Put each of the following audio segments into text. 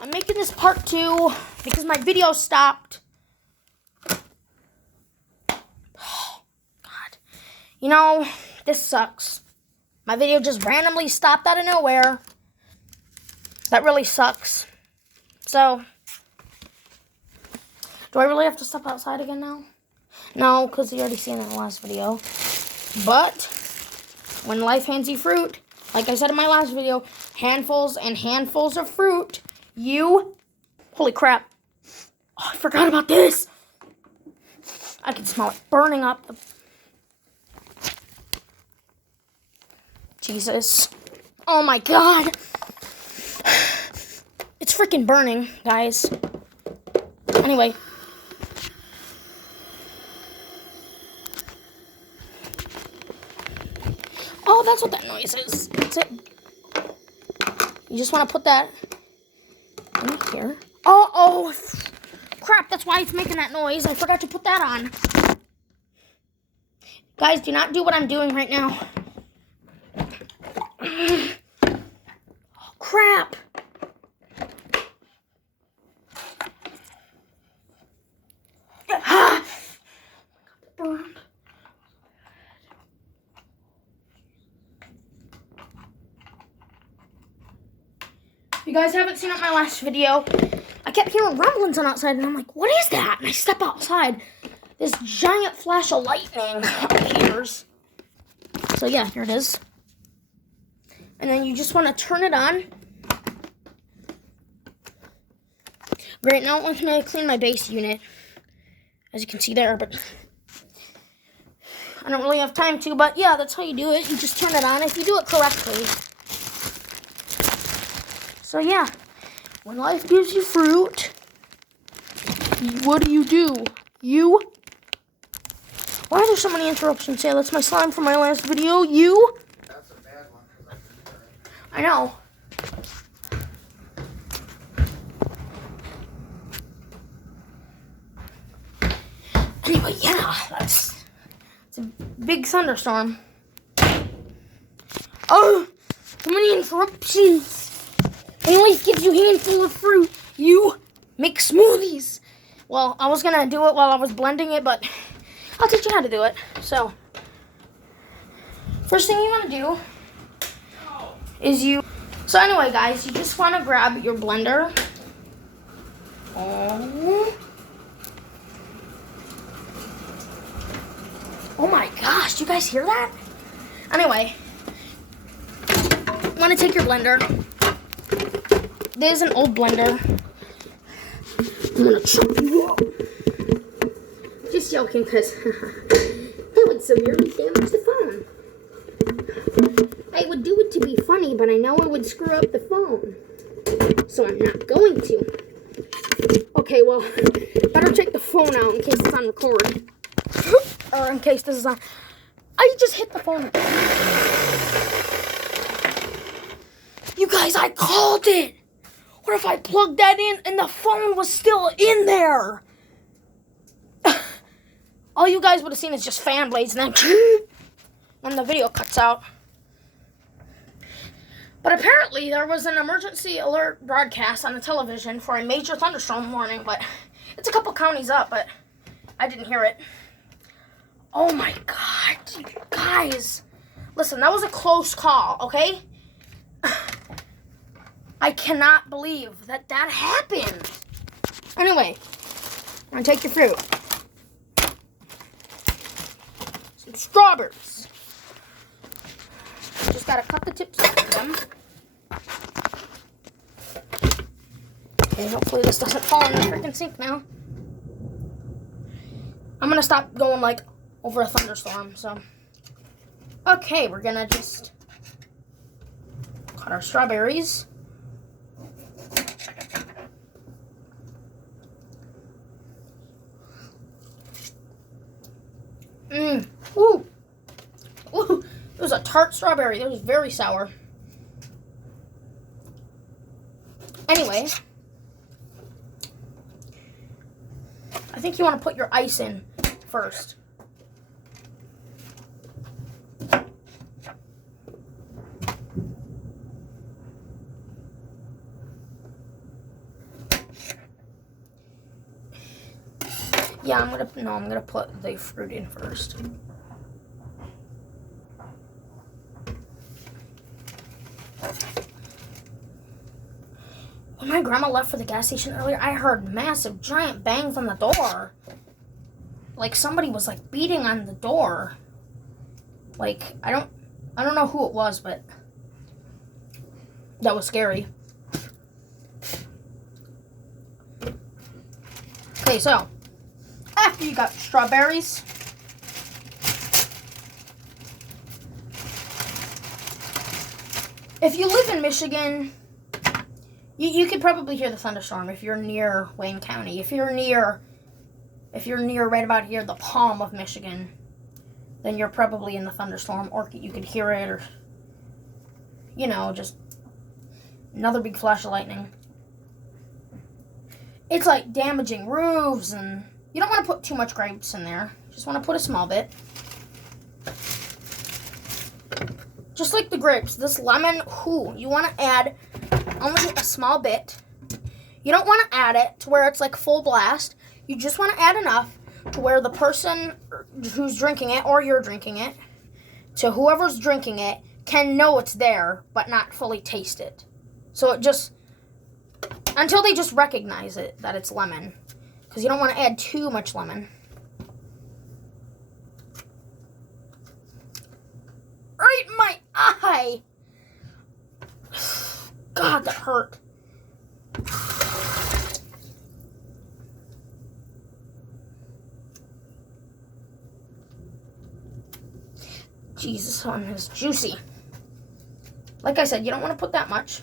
I'm making this part 2 because my video stopped. Oh, God. You know, this sucks. My video just randomly stopped out of nowhere. That really sucks. So, do I really have to step outside again now? No, because you already seen it in the last video. But, when life hands you fruit, like I said in my last video, handfuls and handfuls of fruit, holy crap. Oh, I forgot about this. I can smell it burning up. Jesus. Oh my God. It's freaking burning, guys. Anyway. Oh, that's what that noise is. That's it. You just want to put that in here. Oh, crap. That's why it's making that noise. I forgot to put that on. Guys, do not do what I'm doing right now. Oh, crap. Ah! Burned. If you guys haven't seen my last video, I kept hearing rumblings on outside, and I'm like, what is that? And I step outside. This giant flash of lightning appears. So yeah, here it is. And then you just want to turn it on. Right now, it wants me to clean my base unit, as you can see there, but I don't really have time to, but yeah, that's how you do it. You just turn it on if you do it correctly. So yeah, when life gives you fruit, what do? Why are there so many interruptions? Yeah, that's my slime from my last video. That's a bad one, because I can hear it. I know. Anyway, yeah, it's a big thunderstorm. Oh, so many interruptions. And life gives you a handful of fruit. You make smoothies. Well, I was gonna do it while I was blending it, but I'll teach you how to do it. So, first thing you want to do is So anyway, guys, you just want to grab your blender. Oh my gosh, you guys hear that? Anyway, you want to take your blender. This is an old blender. I'm gonna chop you up. Just joking, because that would severely damage the phone. I would do it to be funny, but I know it would screw up the phone. So I'm not going to. Okay, well, better take the phone out in case it's on record. Or in case this is on. I just hit the phone. You guys, I called it. What if I plugged that in and the phone was still in there? All you guys would have seen is just fan blades and then the video cuts out. But apparently there was an emergency alert broadcast on the television for a major thunderstorm warning, but it's a couple counties up, but I didn't hear it. Oh my God, you guys. Listen, that was a close call, okay? I cannot believe that happened. Anyway, I'm gonna take your fruit. Some strawberries. Just gotta cut the tips off of them. Okay, hopefully this doesn't fall in the freaking sink now. I'm gonna stop going like over a thunderstorm, so. Okay, we're gonna just cut our strawberries. Ooh. Ooh. It was a tart strawberry. It was very sour. Anyway. I think you want to put your ice in first. Yeah, I'm gonna put the fruit in first. When my grandma left for the gas station earlier, I heard massive, giant bangs on the door. Like somebody was like beating on the door. Like I don't know who it was, but that was scary. Okay, so after you got strawberries, if you live in Michigan, you could probably hear the thunderstorm if you're near Wayne County. If you're near right about here, the palm of Michigan, then you're probably in the thunderstorm, or you could hear it, or just another big flash of lightning. It's like damaging roofs, and you don't want to put too much grapes in there. You just want to put a small bit. Just like the grapes, this lemon, you want to add only a small bit. You don't want to add it to where it's like full blast. You just want to add enough to where the person who's drinking it, or you're drinking it, to whoever's drinking it, can know it's there, but not fully taste it. So it just, until they just recognize it, that it's lemon. Because you don't want to add too much lemon. Right in my eye! God, that hurt. Jesus, this one is juicy. Like I said, you don't want to put that much.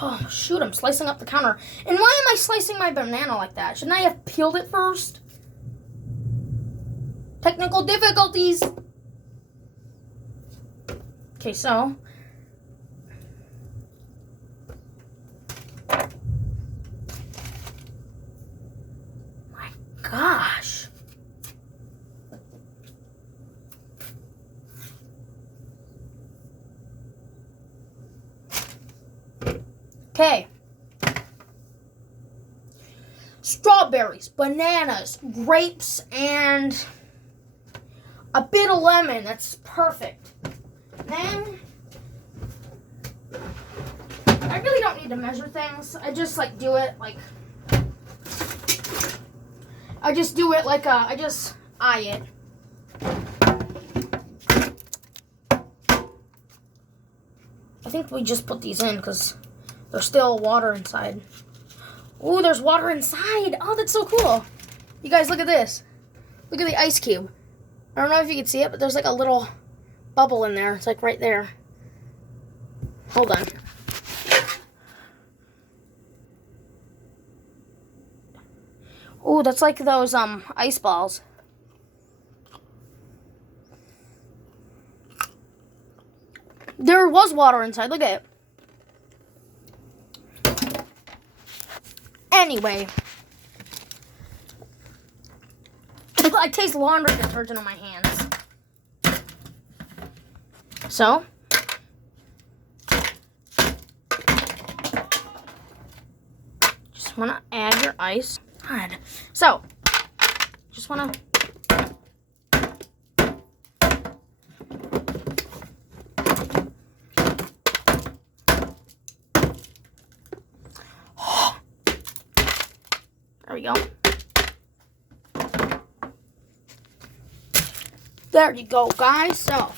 Oh, shoot, I'm slicing up the counter. And why am I slicing my banana like that? Shouldn't I have peeled it first? Technical difficulties. Okay, so. My gosh. Okay. Strawberries, bananas, grapes, and a bit of lemon. That's perfect. Then, I really don't need to measure things. I just do it like, I just eye it. I think we just put these in because there's still water inside. Ooh, there's water inside. Oh, that's so cool. You guys, look at this. Look at the ice cube. I don't know if you can see it, but there's like a little bubble in there. It's like right there. Hold on. Ooh, that's like those ice balls. There was water inside. Look at it. Anyway. I taste laundry detergent on my hands. So. Just want to add your ice. God. So. Just want to. There we go. There you go, guys. So,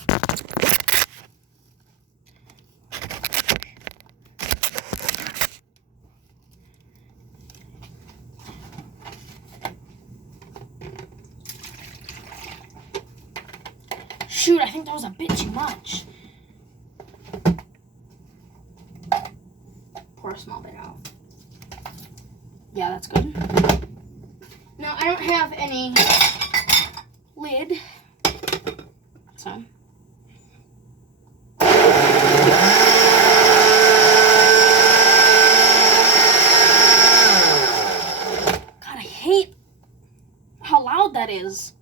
shoot, I think that was a bit too much. Pour a small bit out. Yeah, that's good. Now, I don't have any lid, so. God, I that is.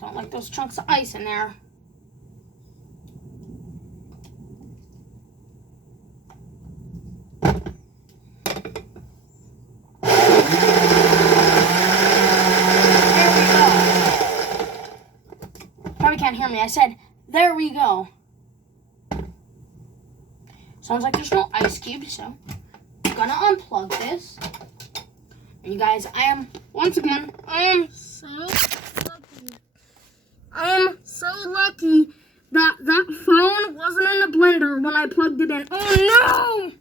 Don't like those chunks of ice in there. Probably can't hear me. I said, there we go. Sounds like there's no ice cubes, so I'm gonna unplug this. And you guys, I am so lucky. I am so lucky that that phone wasn't in the blender when I plugged it in. Oh no!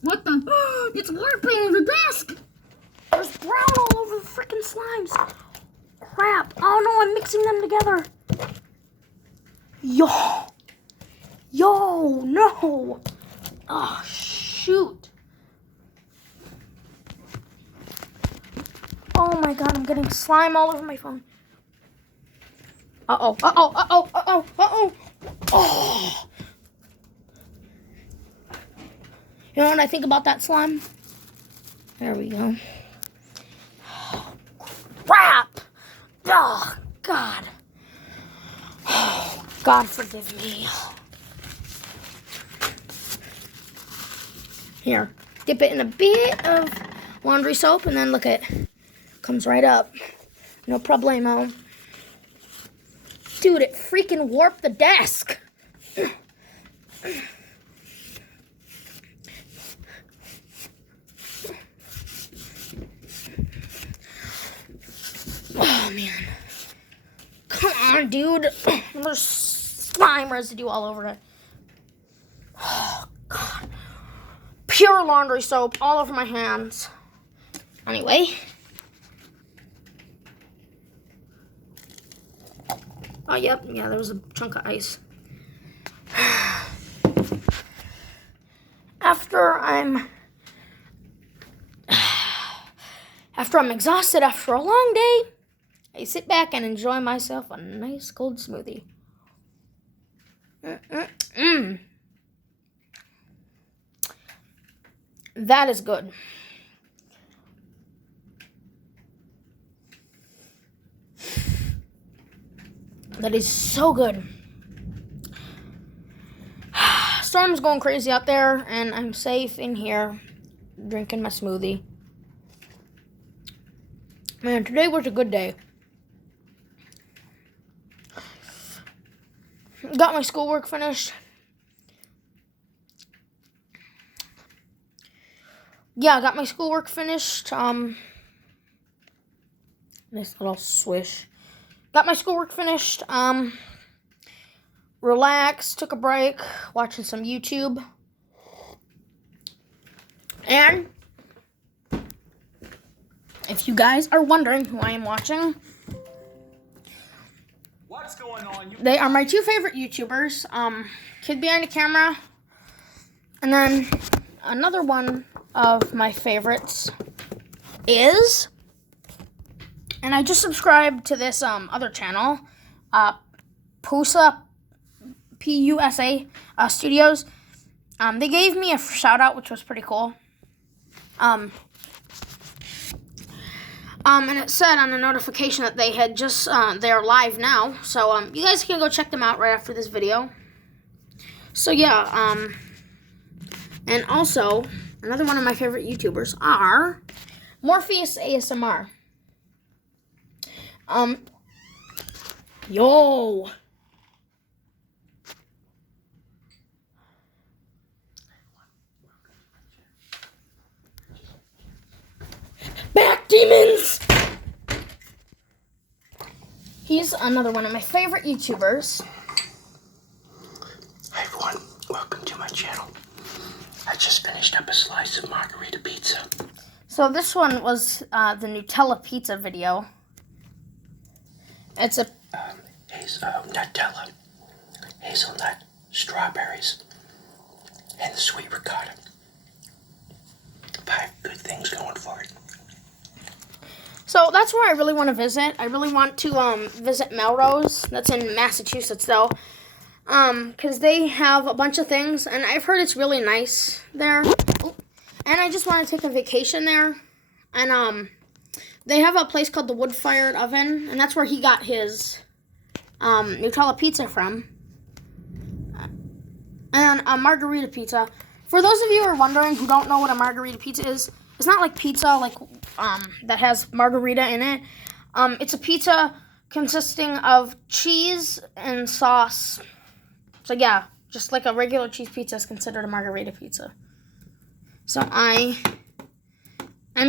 What the? It's warping the desk! There's brown all over the freaking slimes. Crap. Oh no, I'm mixing them together. Yo, no. Oh, shoot. Oh my god, I'm getting slime all over my phone. Uh-oh. Oh. You know what I think about that slime? There we go. Crap! Oh, God. Oh, God forgive me. Here, dip it in a bit of laundry soap and then look it. Comes right up. No problemo. Dude, it freaking warped the desk. Oh, man. Come on, dude. There's slime residue all over it. Oh, God. Pure laundry soap all over my hands. Anyway. Oh, yep. Yeah, there was a chunk of ice. After I'm exhausted after a long day, I sit back and enjoy myself a nice cold smoothie. That is good. That is so good. Storm's going crazy out there, and I'm safe in here drinking my smoothie. Man, today was a good day. Got my schoolwork finished. Yeah, I got my schoolwork finished. Nice little swish. Got my schoolwork finished. Relaxed, took a break, watching some YouTube. And if you guys are wondering who I am watching, what's going on? They are my two favorite YouTubers. Kid Behind the Camera, and then another one of my favorites is, and I just subscribed to this other channel, Pusa, P-U-S-A Studios. They gave me a shout out, which was pretty cool. And it said on the notification that they had just, they're live now. So, you guys can go check them out right after this video. So, yeah, and also, another one of my favorite YouTubers are Morpheus ASMR. Yo. Back demons! He's another one of my favorite YouTubers. Hi everyone, welcome to my channel. I just finished up a slice of margarita pizza. So this one was the Nutella pizza video. It's a Nutella, hazelnut, strawberries, and the sweet ricotta. 5 good things going for it. So that's where I really want to visit. I really want to visit Melrose. That's in Massachusetts, though. Because they have a bunch of things, and I've heard it's really nice there. Ooh. And I just want to take a vacation there. And they have a place called the Wood-Fired Oven, and that's where he got his Nutella pizza from. And a margarita pizza. For those of you who are wondering who don't know what a margarita pizza is, it's not like pizza like that has margarita in it. It's a pizza consisting of cheese and sauce. So yeah, just like a regular cheese pizza is considered a margarita pizza. So I'm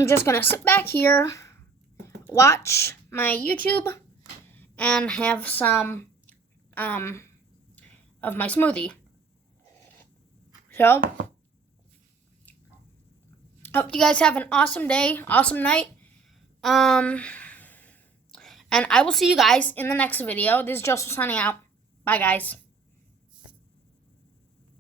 just gonna sit back here, watch my YouTube, and have some of my smoothie. So, hope you guys have an awesome day, awesome night. And I will see you guys in the next video. This is Joseph signing out. Bye, guys.